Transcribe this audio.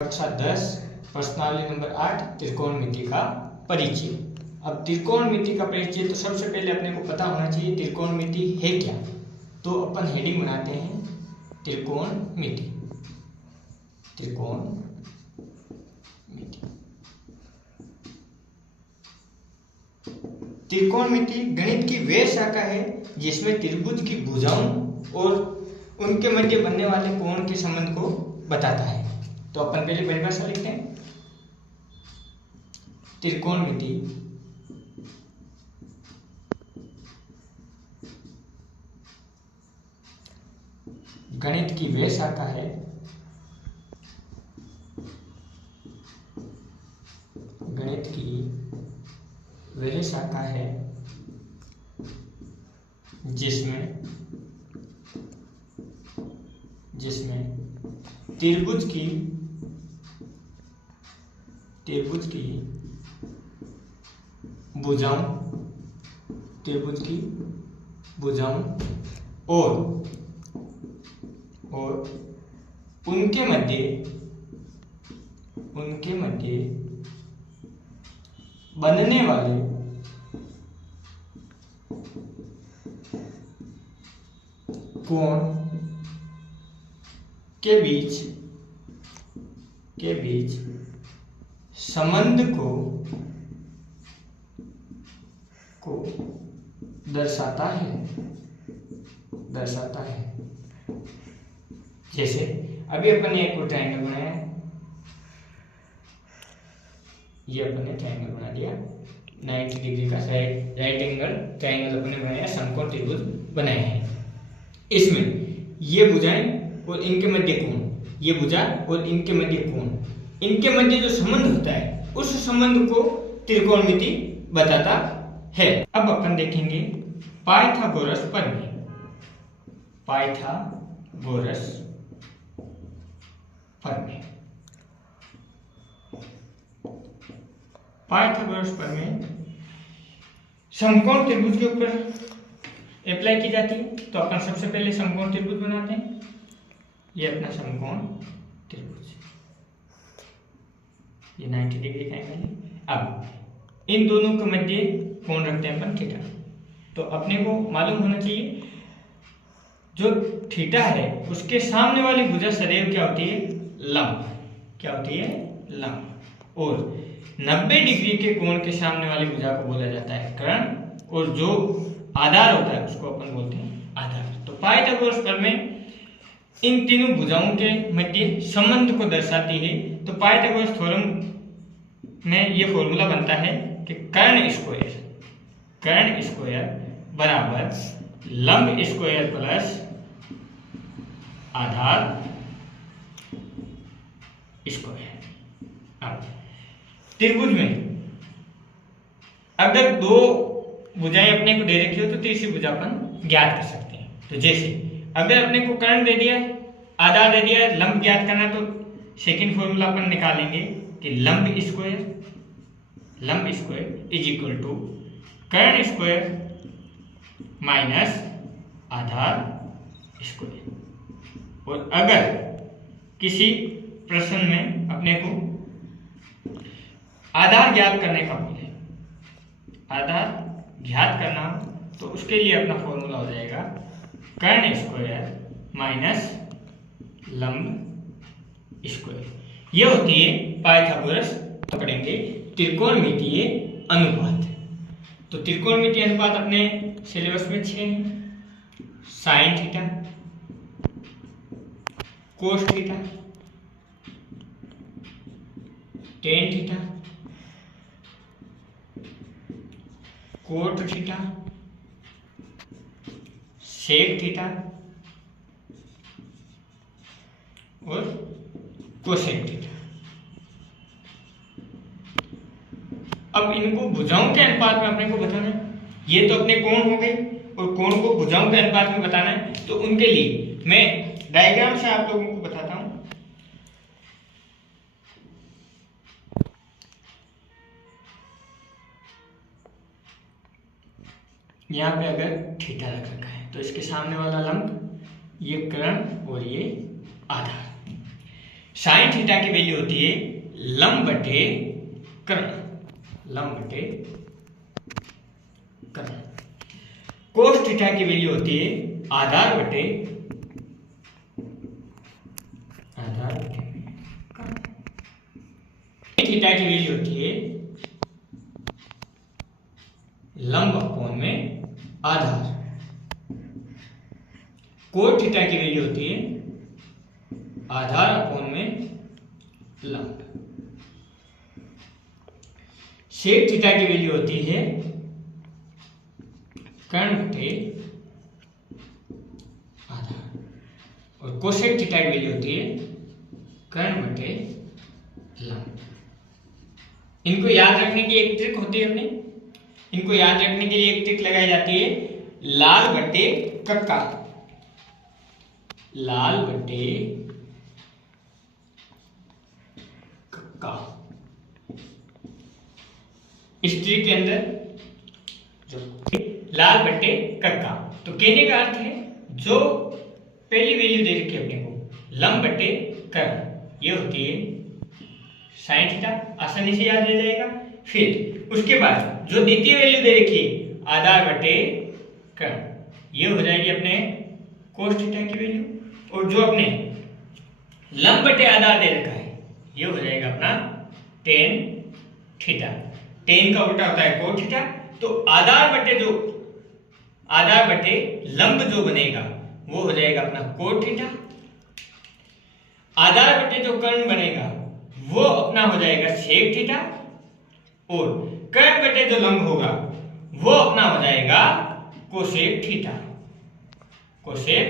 कक्षा 10 प्रश्नावली नंबर 8 त्रिकोणमिति का परिचय। अब त्रिकोणमिति का परिचय तो सबसे पहले अपने को पता होना चाहिए त्रिकोणमिति है क्या। तो अपन हेडिंग बनाते हैं त्रिकोणमिति। त्रिकोणमिति गणित की वह शाखा है जिसमें त्रिभुज की भुजाओं और उनके मध्य बनने वाले कोण के संबंध को बताता है। तो अपन पहले परिभाषा लिखते हैं। त्रिकोणमिति गणित की वह शाखा है जिसमें त्रिभुज की भुजाओं और उनके मध्य बनने वाले कोण के बीच संबंध को दर्शाता है। जैसे अभी अपन ने एक ट्रायंगल बनाया है, ये अपन ने ट्रायंगल बना दिया 90 डिग्री का राइट एंगल ट्रायंगल अपन ने बनाया, समकोण त्रिभुज बनाए हैं। इसमें ये भुजाएं और इनके मध्य कोण, ये भुजा और इनके मध्य कोण, इनके मध्य जो संबंध होता है उस संबंध को त्रिकोणमिति बताता है। अब अपन देखेंगे पाइथागोरस प्रमेय। पाइथागोरस प्रमेय समकोण त्रिभुज के ऊपर अप्लाई की जाती है। तो अपन सबसे पहले समकोण त्रिभुज बनाते हैं। ये अपना समकोण त्रिभुज, ये 90 डिग्री का एंगल है। अब इन दोनों के मध्य कोण रखते हैं अपन थीटा। तो अपने को मालूम होना चाहिए जो थीटा है उसके सामने वाली भुजा सदैव क्या होती है, लंब। और 90 डिग्री के कोण के सामने वाली भुजा को बोला जाता है कर्ण, और जो आधार होता है उसको अपन बोलते हैं आधार। तो पाइथागोरस प्रमेय इन तीनों भुजाओं के मध्य संबंध को दर्शाती है। तो पाइथागोरस थ्योरम में ये फॉर्मूला बनता है कि कर्ण स्क्वायर बराबर लंब स्क्वायर प्लस आधार स्क्वायर। अब त्रिभुज में अगर दो भुजाएं अपने को दे रखी हो तो तीसरी भुजा अपन ज्ञात कर सकते हैं। तो जैसे अगर अपने को कर्ण दे दिया है, आधार दे दिया है, लंब ज्ञात करना, तो सेकंड फॉर्मूला अपन निकालेंगे कि लंब स्क्वायर इज इक्वल टू कर्ण स्क्वायर माइनस आधार स्क्वायर। और अगर किसी प्रश्न में अपने को आधार ज्ञात करने का बोले, तो उसके लिए अपना फॉर्मूला हो जाएगा कर्ण स्क्वायर माइनस लंब स्क्वायर। ये होती है पाइथागोरस पकड़ेंगे त्रिकोणमितीय अनुपात। तो त्रिकोणमितीय अनुपात अपने सिलेबस में 6 है। Sine theta, cos theta, tan theta, cot theta, sec theta और कोसेक थीटा। अब इनको भुजाओं के अनुपात में अपने को बताना है। ये तो अपने कोण हो गए और कोण को भुजाओं के अनुपात में बताना है। तो उनके लिए मैं डायग्राम से आप लोगों को बताता हूं। यहाँ पे अगर थीटा रख रखा है तो इसके सामने वाला लंब ये कर्ण और ये आधार। साइन थीटा की वैल्यू होती है लंब बटे कर्ण, लंब बटे कर्ण। कोस थीटा की वैल्यू होती है आधार बटे कर्ण। थीटा की वैल्यू होती है लंब अपॉन में आधार। कोस थीटा की वैल्यू होती है आधार अपॉन में लंब। सेक थीटा की वैल्यू होती है कर्ण बटे आधार, और कोसेक थीटा की वैल्यू होती है कर्ण बटे लंब। इनको याद रखने की एक ट्रिक होती है अपनी, इनको याद रखने के लिए एक ट्रिक लगाई जाती है लाल बटे कक्का। लाल बटे कक्का। इस ट्रिक के अंदर जो लाल बटे कक्का, तो कहने का अर्थ है जो पहली वैल्यू दे रखी है अपने को लंब बटे कर्ण, ये होती है साइन थीटा, आसानी से याद रह जाएगा। फिर उसके बाद जो द्वितीय वैल्यू दे रखी है आधार बटे कर्ण, ये हो जाएगी अपने कोस थीटा की वैल्यू, और जो अपने लंब बटे आधार दे रखा है ये हो जाएगा अपना टेन थीटा। टेन का उल्टा होता है कोस थीटा, तो आधार बटे लंब जो बनेगा वो हो जाएगा अपना कोस थीटा। आधार बटे जो कर्ण बनेगा वो अपना हो जाएगा सेक थीटा, और कर्ण बटे जो लंब होगा वो अपना हो जाएगा कोसेक थीटा। कोसेक